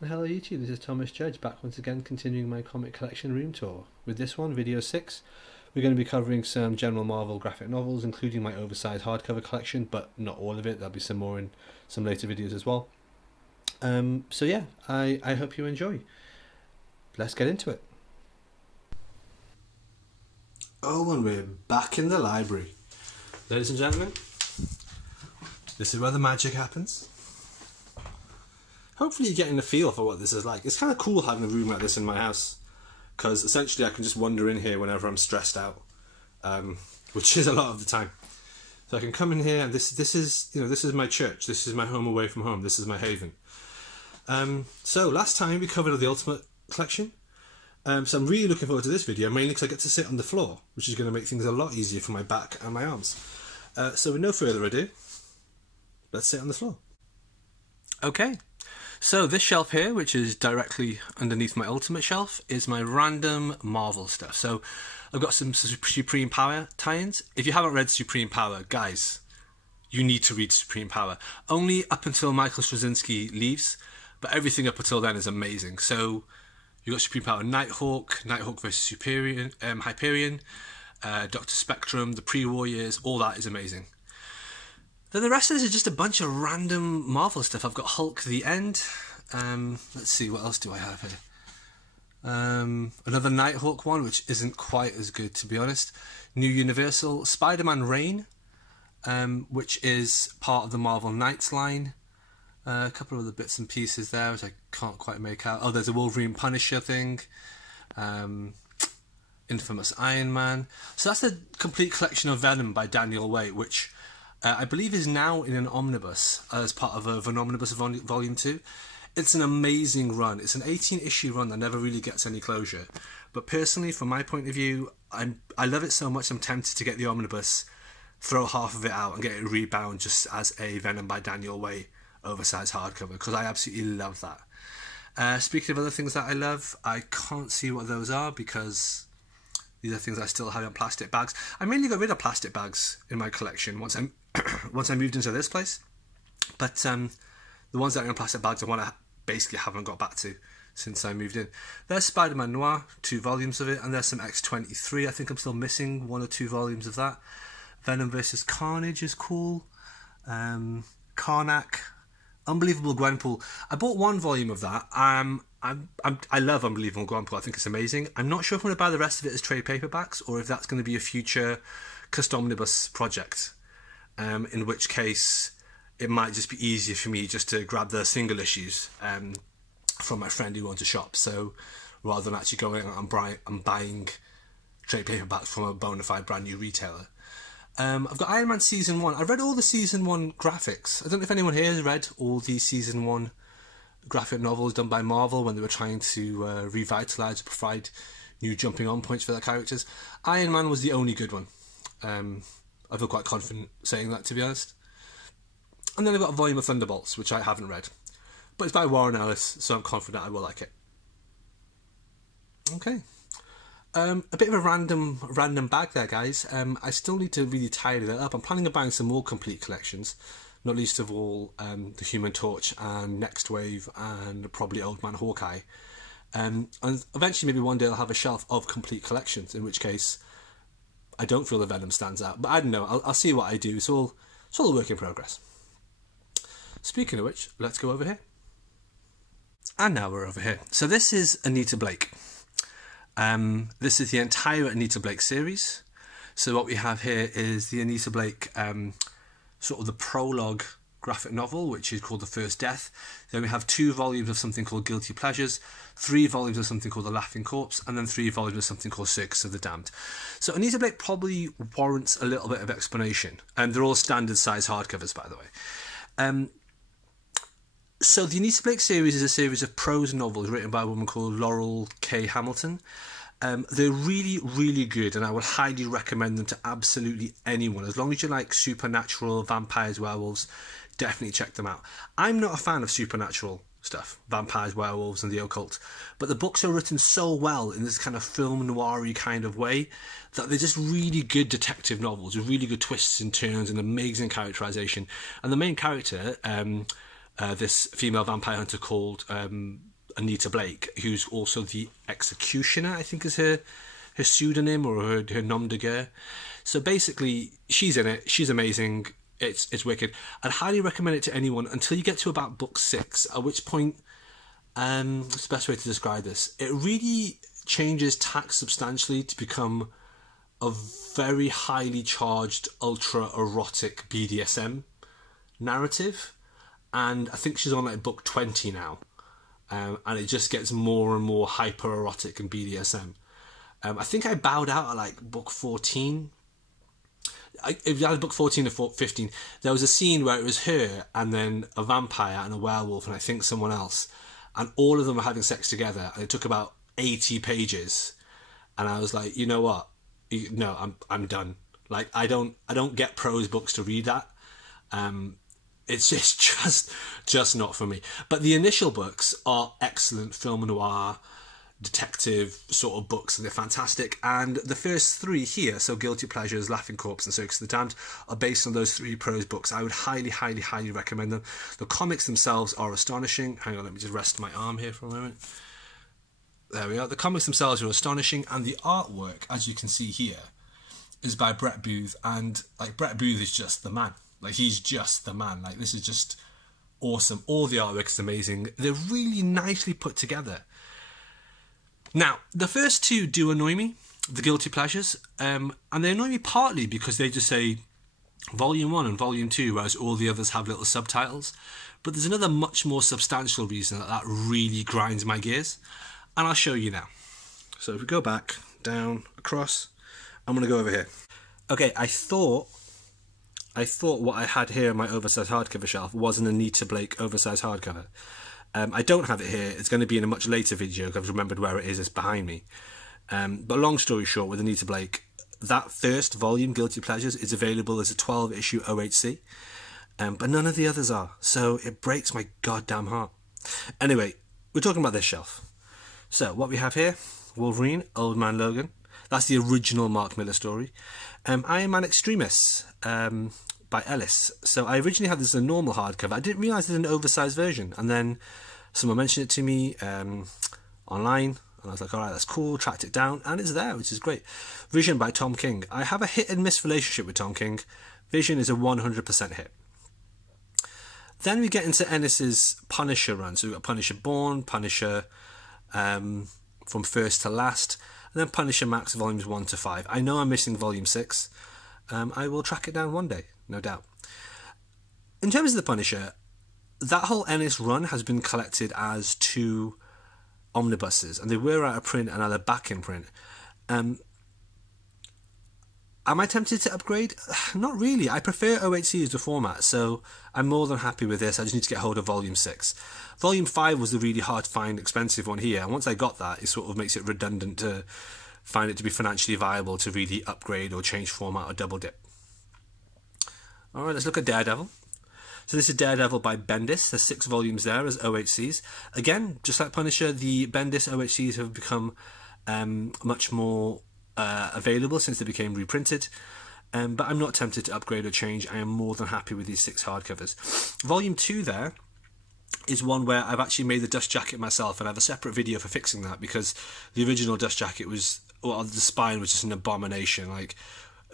And hello YouTube, this is Thomas Judge back once again continuing my comic collection room tour. With this one, video 6, we're going to be covering some general Marvel graphic novels, including my oversized hardcover collection, but not all of it. There'll be some more in some later videos as well. So yeah, I hope you enjoy. Let's get into it. Oh, and we're back in the library. Ladies and gentlemen, this is where the magic happens. Hopefully you're getting a feel for what this is like. It's kind of cool having a room like this in my house, because essentially I can just wander in here whenever I'm stressed out, which is a lot of the time. So I can come in here, and this is my church. This is my home away from home. This is my haven. So last time we covered the Ultimate Collection. So I'm really looking forward to this video, mainly because I get to sit on the floor, which is going to make things a lot easier for my back and my arms. So with no further ado, let's sit on the floor. Okay. So this shelf here, which is directly underneath my Ultimate shelf, is my random Marvel stuff. So I've got some Supreme Power tie-ins. If you haven't read Supreme Power, guys, you need to read Supreme Power. Only up until Michael Straczynski leaves, but everything up until then is amazing. So you've got Supreme Power Nighthawk, Nighthawk versus Hyperion, Dr. Spectrum, the Pre-War years, all that is amazing. Then the rest of this is just a bunch of random Marvel stuff. I've got Hulk the End. Let's see, what else do I have here? Another Nighthawk one, which isn't quite as good, to be honest. New Universal. Spider-Man Reign, which is part of the Marvel Knights line. A couple of other bits and pieces there, which I can't quite make out. Oh, there's a Wolverine Punisher thing. Infamous Iron Man. So that's the complete collection of Venom by Daniel Way, which I believe is now in an omnibus as part of an omnibus volume 2. It's an amazing run. It's an 18-issue run that never really gets any closure. But personally, from my point of view, I love it so much I'm tempted to get the omnibus, throw half of it out and get it rebound just as a Venom by Daniel Way oversized hardcover, because I absolutely love that. Speaking of other things that I love, I can't see what those are because these are things I still have in plastic bags. I mainly got rid of plastic bags in my collection once I moved into this place. But the ones that are in plastic bags are one I basically haven't got back to since I moved in. There's Spider-Man Noir, 2 volumes of it, and there's some X-23. I think I'm still missing 1 or 2 volumes of that. Venom vs. Carnage is cool. Karnak. Unbelievable Gwenpool. I bought 1 volume of that. I love Unbelievable Gwenpool. I think it's amazing. I'm not sure if I'm going to buy the rest of it as trade paperbacks or if that's going to be a future customnibus project. In which case, it might just be easier for me just to grab the single issues from my friend who owns a shop. So rather than actually going out and buying trade paperbacks from a bona fide brand new retailer. I've got Ironman Season 1. I've read all the Season 1 graphics. I don't know if anyone here has read all the Season 1 graphic novels done by Marvel when they were trying to revitalise or provide new jumping on points for their characters. Iron Man was the only good one. I feel quite confident saying that, to be honest. And then I've got a volume of Thunderbolts, which I haven't read. But it's by Warren Ellis, so I'm confident I will like it. Okay. A bit of a random bag there, guys. I still need to really tidy that up. I'm planning on buying some more complete collections, not least of all the Human Torch and Next Wave and probably Old Man Hawkeye. And eventually, maybe one day I'll have a shelf of complete collections, in which case I don't feel the Venom stands out. But I don't know. I'll see what I do. It's all a work in progress. Speaking of which, let's go over here. And now we're over here. So this is Anita Blake. This is the entire Anita Blake series. So what we have here is the Anita Blake, sort of the prologue graphic novel, which is called The First Death. Then we have 2 volumes of something called Guilty Pleasures, 3 volumes of something called The Laughing Corpse, and then 3 volumes of something called Circus of the Damned. So Anita Blake probably warrants a little bit of explanation. And they're all standard size hardcovers, by the way. So the Anita Blake series is a series of prose novels written by a woman called Laurel K. Hamilton. They're really, really good, and I would highly recommend them to absolutely anyone. As long as you like supernatural, vampires, werewolves, definitely check them out. I'm not a fan of supernatural stuff, vampires, werewolves, and the occult, but the books are written so well in this kind of film noir-y kind of way that they're just really good detective novels with really good twists and turns and amazing characterization. And the main character, this female vampire hunter called Anita Blake, who's also the Executioner, I think is her pseudonym or her nom de guerre. So basically, she's in it. She's amazing. It's wicked. I'd highly recommend it to anyone until you get to about book 6, at which point, what's the best way to describe this? It really changes tack substantially to become a very highly charged, ultra erotic BDSM narrative. And I think she's on like book 20 now. And it just gets more and more hyper erotic and BDSM. I think I bowed out at like book 14. If you had book 14 or 15, there was a scene where it was her and then a vampire and a werewolf and I think someone else. And all of them were having sex together. And it took about 80 pages. And I was like, you know what? No, I'm done. Like, I don't get prose books to read that. It's just not for me. But the initial books are excellent film noir, detective sort of books, and they're fantastic. And the first 3 here, so Guilty Pleasures, Laughing Corpse, and Circus of the Damned, are based on those 3 prose books. I would highly, highly, highly recommend them. The comics themselves are astonishing. Hang on, let me just rest my arm here for a moment. There we are. The comics themselves are astonishing, and the artwork, as you can see here, is by Brett Booth. And like, Brett Booth is just the man. Like, he's just the man. Like, this is just awesome. All the artwork is amazing. They're really nicely put together. Now, the first 2 do annoy me, the Guilty Pleasures, and they annoy me partly because they just say Volume 1 and Volume 2, whereas all the others have little subtitles. But there's another much more substantial reason that really grinds my gears, and I'll show you now. So if we go back, down, across, I'm going to go over here. Okay, I thought what I had here in my oversized hardcover shelf was an Anita Blake oversized hardcover. I don't have it here. It's going to be in a much later video because I've remembered where it is. It's behind me. But long story short, with Anita Blake, that first volume, Guilty Pleasures, is available as a 12-issue OHC. But none of the others are. So it breaks my goddamn heart. Anyway, we're talking about this shelf. So what we have here, Wolverine, Old Man Logan. That's the original Mark Millar story. Iron Man Extremis, by Ellis. So I originally had this as a normal hardcover. I didn't realise there's an oversized version, and then someone mentioned it to me online, and I was like, alright, that's cool, tracked it down, and it's there, which is great. Vision by Tom King. I have a hit and miss relationship with Tom King. Vision is a 100% hit. Then we get into Ennis's Punisher run. So we've got Punisher Born, Punisher from first to last, and then Punisher Max volumes 1 to 5. I know I'm missing volume 6. I will track it down one day, no doubt. In terms of the Punisher, that whole Ennis run has been collected as 2 omnibuses, and they were out of print and now they're back in print. Am I tempted to upgrade? Not really. I prefer OHC as the format, so I'm more than happy with this. I just need to get hold of Volume 6. Volume 5 was the really hard to find, expensive one here, and once I got that, it sort of makes it redundant to find it to be financially viable to really upgrade or change format or double dip. Alright, let's look at Daredevil. So this is Daredevil by Bendis. There's 6 volumes there as OHCs. Again, just like Punisher, the Bendis OHCs have become much more available since they became reprinted. But I'm not tempted to upgrade or change. I am more than happy with these 6 hardcovers. Volume 2 there is one where I've actually made the dust jacket myself, and I have a separate video for fixing that because the original dust jacket was, well, the spine was just an abomination. Like,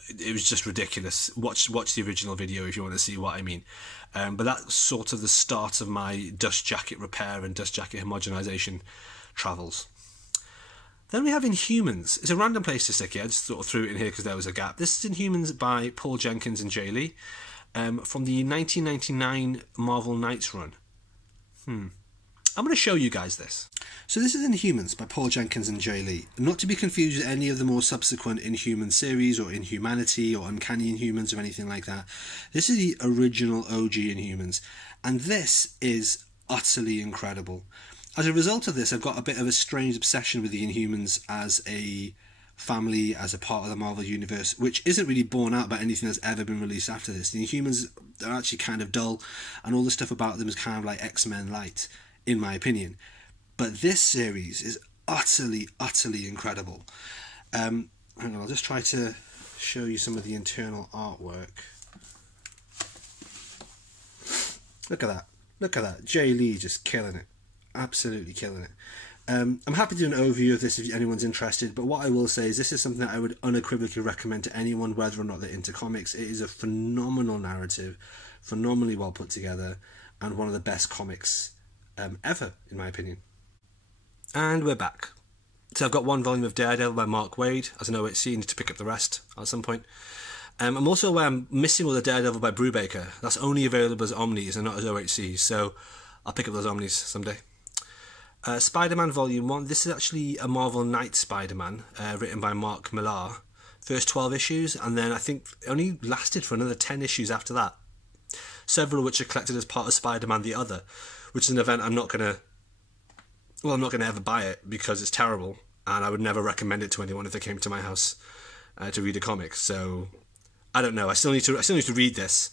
it was just ridiculous. Watch the original video if you want to see what I mean. But that's sort of the start of my dust jacket repair and dust jacket homogenization travels. Then we have Inhumans. It's a random place to stick it. I just sort of threw it in here because there was a gap. This is Inhumans by Paul Jenkins and Jay Lee from the 1999 Marvel Knights run. I'm going to show you guys this. So this is Inhumans by Paul Jenkins and Jay Lee. Not to be confused with any of the more subsequent Inhuman series or Inhumanity or Uncanny Inhumans or anything like that. This is the original OG Inhumans. And this is utterly incredible. As a result of this, I've got a bit of a strange obsession with the Inhumans as a family, as a part of the Marvel Universe, which isn't really borne out by anything that's ever been released after this. The Inhumans are actually kind of dull, and all the stuff about them is kind of like X-Men light, in my opinion. But this series is utterly, utterly incredible. Hang on, I'll just try to show you some of the internal artwork. Look at that. Look at that. Jay Lee just killing it. Absolutely killing it. I'm happy to do an overview of this if anyone's interested, but what I will say is this is something that I would unequivocally recommend to anyone, whether or not they're into comics. It is a phenomenal narrative, phenomenally well put together, and one of the best comics ever, in my opinion. And we're back. So I've got one volume of Daredevil by Mark Waid as an OHC, need to pick up the rest at some point. I'm also missing all the Daredevil by Brubaker. That's only available as Omnis and not as OHCs, so I'll pick up those Omnis someday. Spider-Man Volume 1. This is actually a Marvel Knight Spider-Man, written by Mark Millar. First 12 issues, and then I think it only lasted for another 10 issues after that. Several of which are collected as part of Spider-Man the Other, which is an event I'm not going to ever buy it because it's terrible, and I would never recommend it to anyone if they came to my house to read a comic. So, I don't know. I still need to read this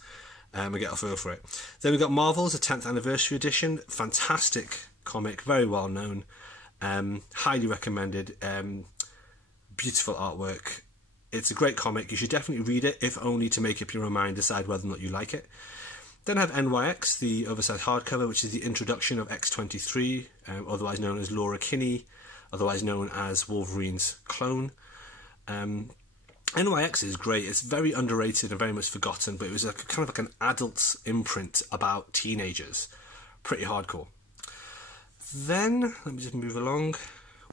and get a feel for it. Then we've got Marvel's, the 10th Anniversary Edition. Fantastic comic, very well known, highly recommended, beautiful artwork. It's a great comic. You should definitely read it, if only to make up your own mind, decide whether or not you like it. Then I have NYX, the oversized hardcover, which is the introduction of X-23, otherwise known as Laura Kinney, otherwise known as Wolverine's clone. NYX is great. It's very underrated and very much forgotten, but it was kind of like an adult imprint about teenagers. Pretty hardcore. Then, let me just move along,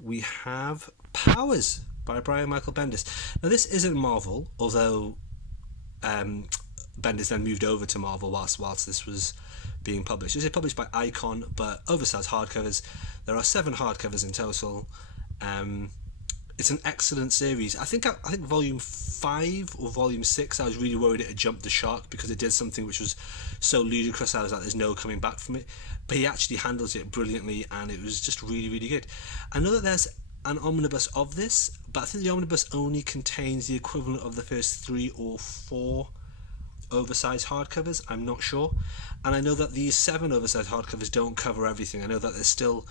we have Powers by Brian Michael Bendis. Now this isn't Marvel, although Bendis then moved over to Marvel whilst this was being published. This is published by Icon, but oversized hardcovers. There are 7 hardcovers in total. It's an excellent series. I think volume 5 or volume 6, I was really worried it had jumped the shark because it did something which was so ludicrous. I was like, there's no coming back from it. But he actually handles it brilliantly, and it was just really, really good. I know that there's an omnibus of this, but I think the omnibus only contains the equivalent of the first 3 or 4 oversized hardcovers. I'm not sure. And I know that these 7 oversized hardcovers don't cover everything. I know that there's still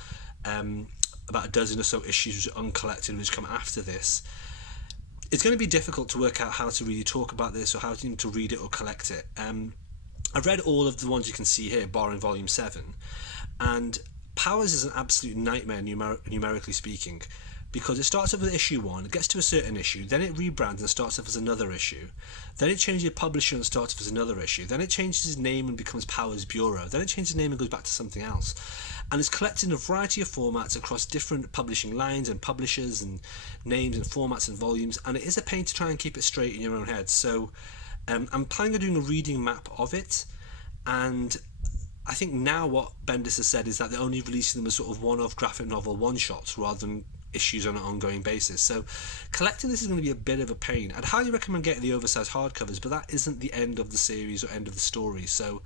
about a dozen or so issues which are uncollected which come after this. It's going to be difficult to work out how to really talk about this or how to read it or collect it. I've read all of the ones you can see here, barring volume 7, and Powers is an absolute nightmare numerically speaking, because it starts off with issue 1, it gets to a certain issue, then it rebrands and starts off as another issue, then it changes publisher and starts off as another issue, then it changes its name and becomes Powers Bureau, then it changes name and goes back to something else, and it's collected in a variety of formats across different publishing lines and publishers and names and formats and volumes, and it is a pain to try and keep it straight in your own head. So I'm planning on doing a reading map of it, and I think now what Bendis has said is that they're only releasing them as sort of one-off graphic novel one-shots rather than issues on an ongoing basis. So collecting this is going to be a bit of a pain. I'd highly recommend getting the oversized hardcovers, but that isn't the end of the series or end of the story. So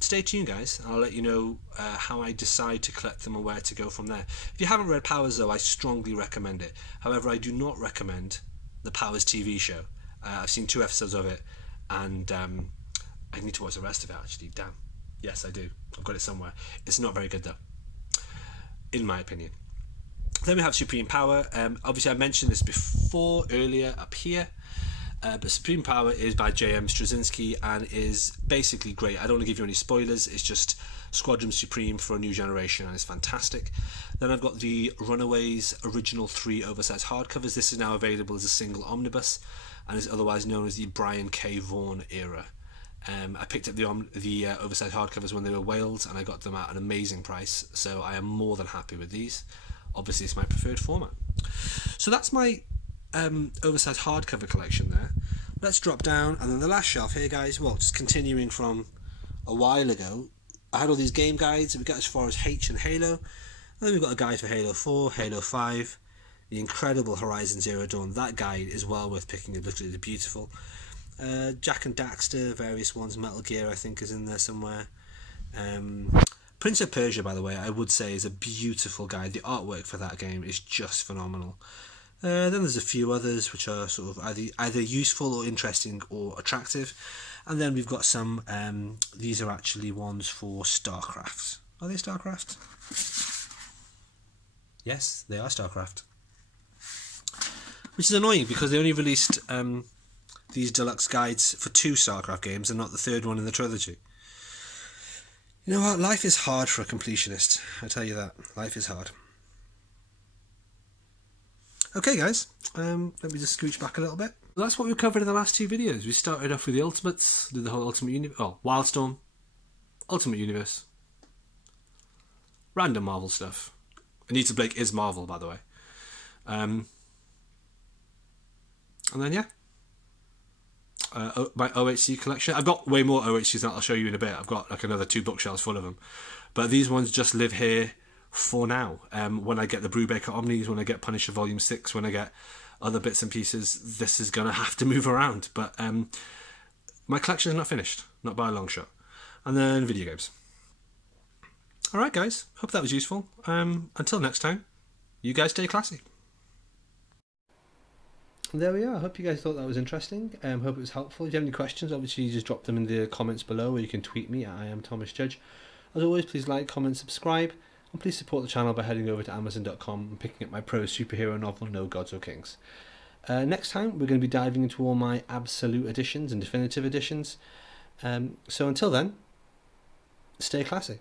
stay tuned, guys, and I'll let you know how I decide to collect them and where to go from there. If you haven't read Powers, though, I strongly recommend it. However, I do not recommend the Powers TV show. I've seen 2 episodes of it, and I need to watch the rest of it, actually. Damn. Yes, I do. I've got it somewhere. It's not very good, though, in my opinion. Then we have Supreme Power. Obviously, I mentioned this before, earlier, up here. But Supreme Power is by J.M. Straczynski and is basically great. I don't want to give you any spoilers. It's just Squadron Supreme for a new generation, and it's fantastic. Then I've got the Runaways original 3 oversized hardcovers. This is now available as a single omnibus and is otherwise known as the Brian K. Vaughan era. I picked up the oversized hardcovers when they were Wales, and I got them at an amazing price, so I am more than happy with these. Obviously, it's my preferred format. So that's my oversized hardcover collection there. Let's drop down, and then the last shelf here, guys, well, just continuing from a while ago, I had all these game guides. We got as far as H and Halo, and then we've got a guide for Halo 4, Halo 5, the incredible Horizon Zero Dawn. That guide is well worth picking up. It's beautiful. Jack and Daxter, various ones. Metal Gear, I think, is in there somewhere. Prince of Persia, by the way, I would say is a beautiful guide. The artwork for that game is just phenomenal. Then there's a few others which are sort of either useful or interesting or attractive. And then we've got some, these are actually ones for Starcraft. Are they Starcraft? Yes, they are Starcraft. Which is annoying because they only released these deluxe guides for 2 Starcraft games and not the 3rd one in the trilogy. You know what? Life is hard for a completionist. I tell you that. Life is hard. Okay, guys. Let me just scooch back a little bit. That's what we covered in the last two videos. We started off with the Ultimates, did the whole Ultimate Universe. Oh, Wildstorm, Ultimate Universe, random Marvel stuff. Anita Blake is Marvel, by the way. And then, yeah. My OHC collection. I've got way more OHCs that I'll show you in a bit. I've got like another 2 bookshelves full of them. But these ones just live here for now. When I get the Brubaker Omnis, when I get Punisher Volume 6, when I get other bits and pieces, this is going to have to move around. But my collection is not finished. Not by a long shot. And then video games. Alright guys, hope that was useful. Until next time, you guys stay classy. There we are. I hope you guys thought that was interesting. Hope it was helpful. If you have any questions, obviously you just drop them in the comments below, or you can tweet me at IamThomasJudge. As always, please like, comment, subscribe, and please support the channel by heading over to Amazon.com and picking up my prose superhero novel, No Gods or Kings. Next time, we're going to be diving into all my absolute editions and definitive editions. So until then, stay classy.